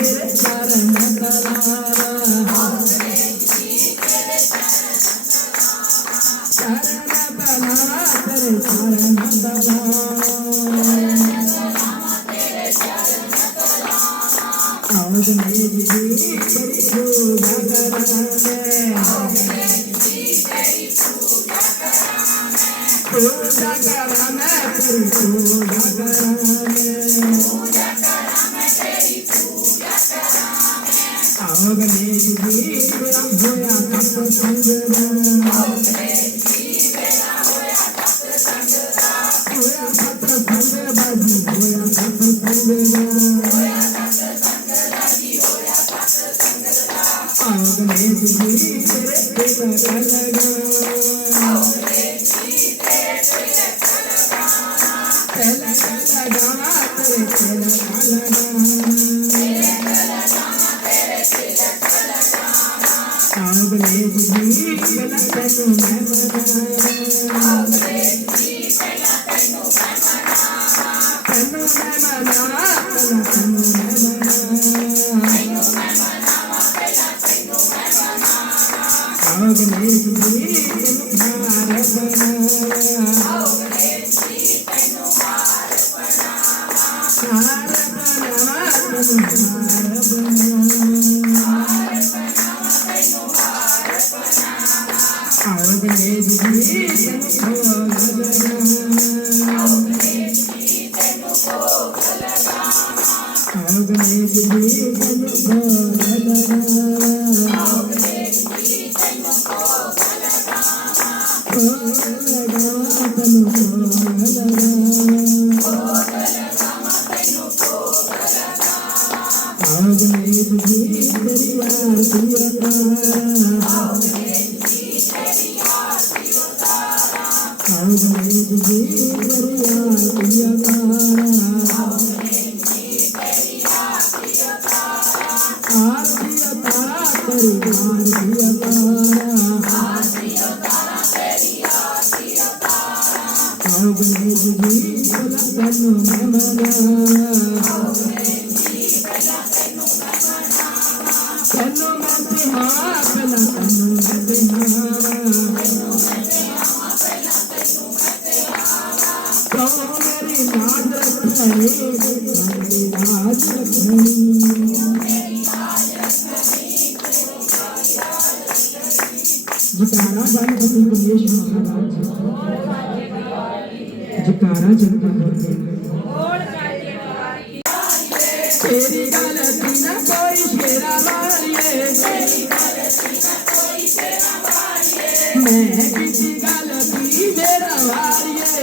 तेरे चरण तलावा चरण तलावा तेरे चरण तलावा आओ गणेश जी तेरी पूजा करावे पूजा करावे तेरी पूजा करावे आओ गणेश जी मेरा होया तप संगदा होया तप संगबाजी होया तप संगदा आओ गणेश जी तेरे टिका लगा तेरा लगा तेरे तेरा लगा आओ गणेश जी पहला तैनू मैं मनावा तैनू मैं मनावा तैनू मैं मनावा आओ गणेश जी तैनू हार बनावा हार बनावा तैनू हार बनावा आओ गणेश जी तैनू भोग लगावा आओ गणेश जी तैनू भोग लगावा आओ गणेश जी तेरी आरती उतारा आओ गणेश जी तेरी आरती उतारा तेरी आरती आओ गणेश जी भला तैनू मैं मनावा तैनू मैं बिहावा भला तैनू मैं बिहावा तो मेरी लाज रखनी मेरी लाज रखनी जयकारा गणपति गणेश महाराज जयकारा जनता तेरी गलती ना कोई शेरा मारिए मैं किसी गलती मेरा वारिए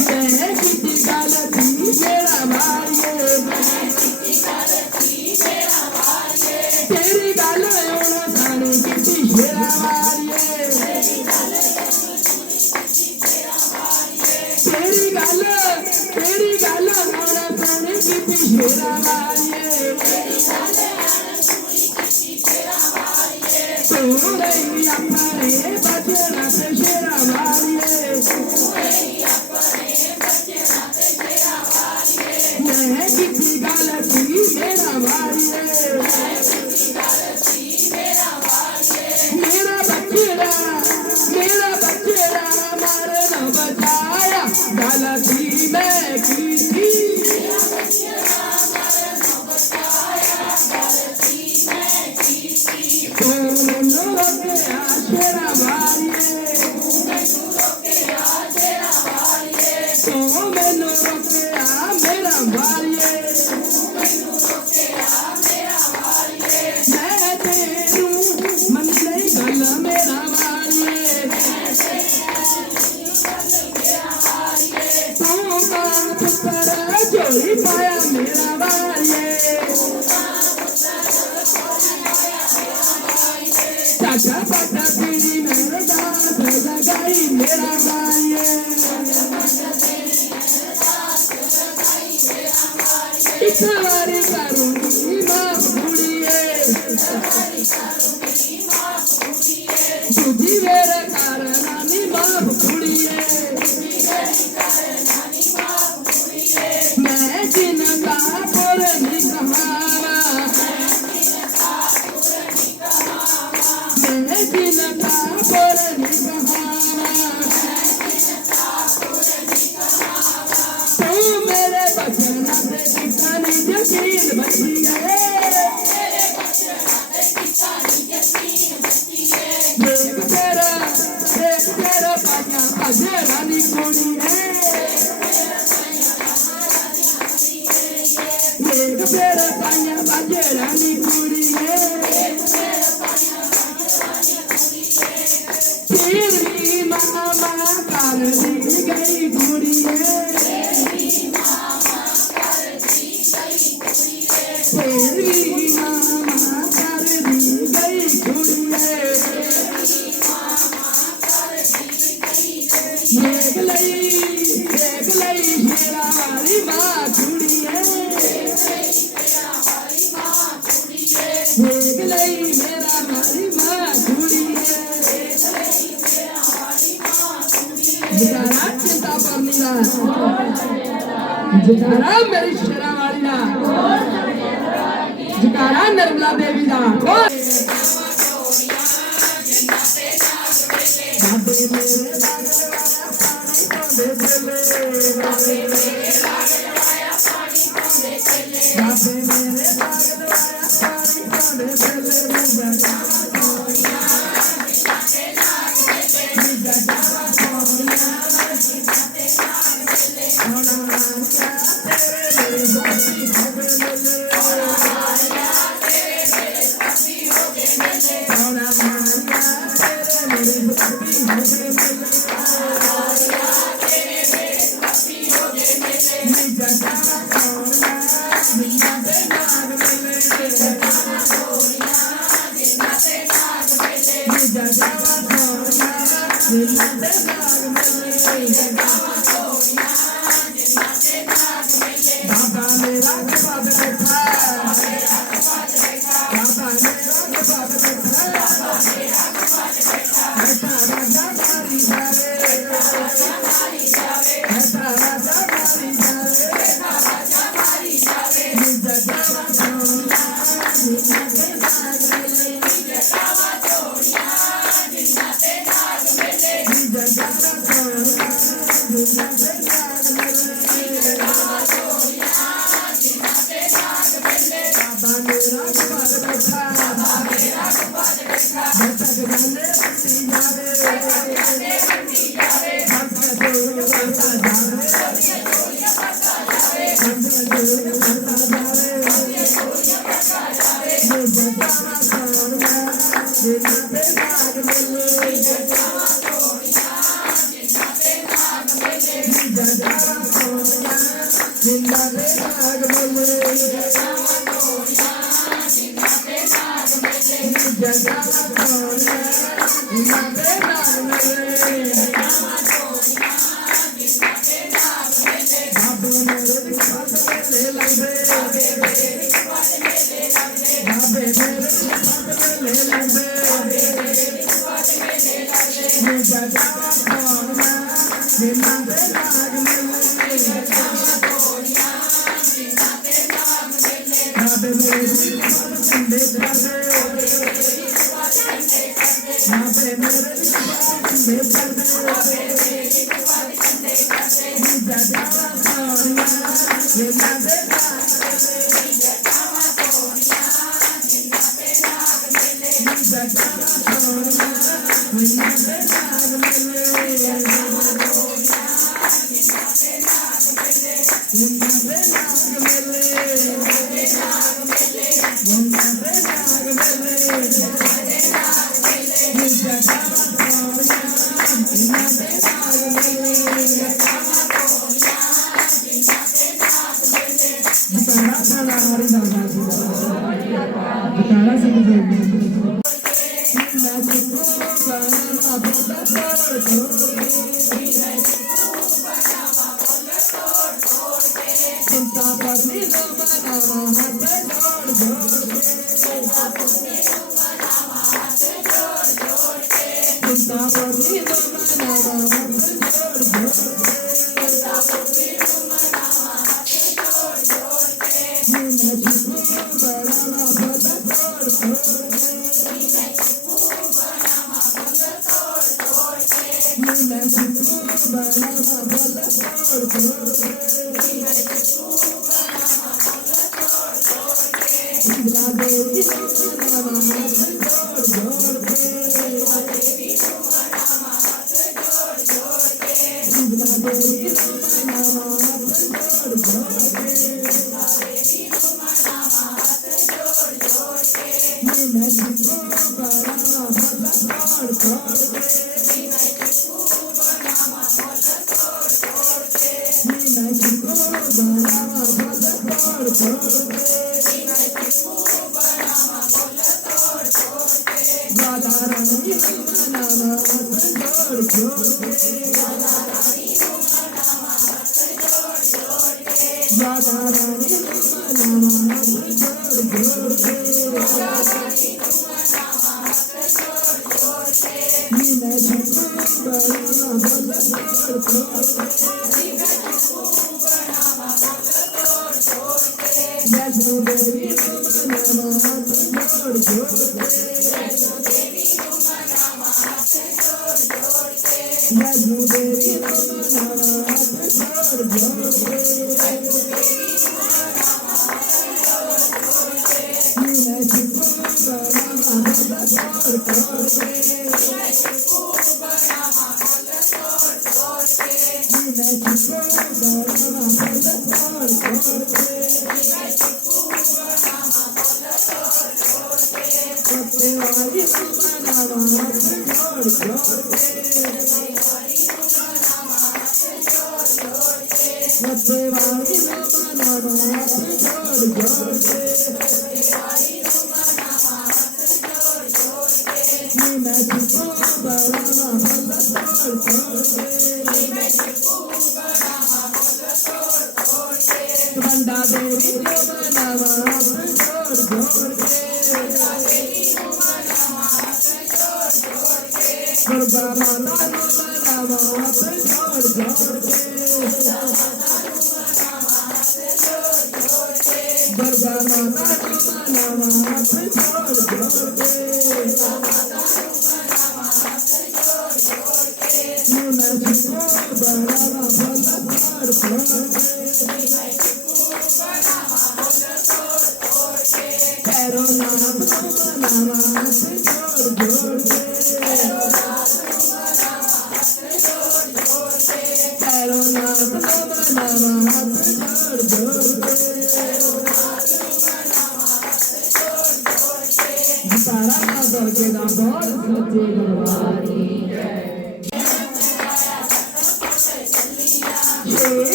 मैं किसी गलती मेरा वारिए तेरी गल होना थाने किसी शेरा वारिए तेरी गल होना थाने किसी शेरा वारिए तू रही अपने बचना से शेरा वारिए मैं किसी गलती मेरा वारिए मेरा बच्चेरा मारे न बचाया गलती मैं की थी तो मैनू रोके आशेरा वारिए तो मैनू रोके मेरा वारिए मैं तेरू मन नहीं गल मेरा वारिए तू माथ पर जोड़ी पाया मेरा वारिए चाचा पाटा पीड़ी मेरे दांत लगाई मेरा वारिए इस बारी करूंगी माफ कुड़िए तुझी मेरे कारनानी माफ कुड़िए मैं जिन फेर पाया बाजरानी कुड़ी तेरी मामा कर दी गई कुड़ी तेरी मामा कर दी गई कुड़ी देख लई मेरा वाली माँ कुड़ी देख लई मेरा वाली माँ कुड़ी जगारा चिंता करनी ला जगारा मेरी शेरा वाली ला जगारा निर्मला देवी दा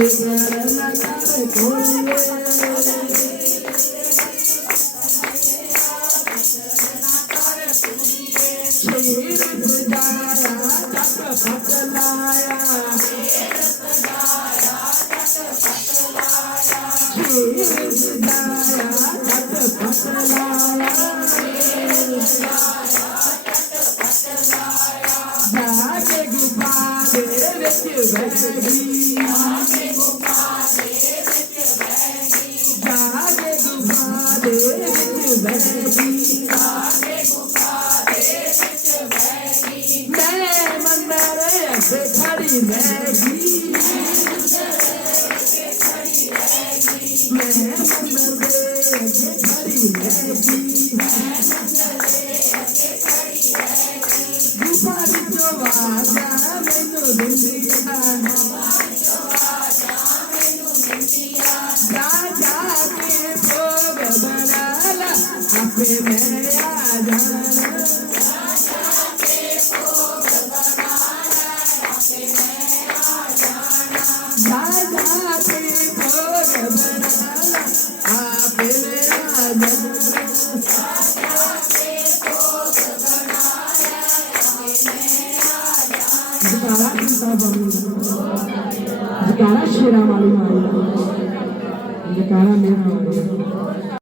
करना कर कोई शेर सजाया जट पतलाया शेर सजाया जट पतलाया जाके गुफा दे विच बैठी जाके गुफा दे विच बैठी मैं मंदिर अगे खड़ी रहगी मैं मंदिर अगे खड़ी रहगी गुफा विचों आवाज़ा मैनू दिंदियां जा के भोग बना ला आपे मैं आ जाना राजा के भोग बनाला आप मेरा जकारा शेरा वाली मारी जकारा मेरा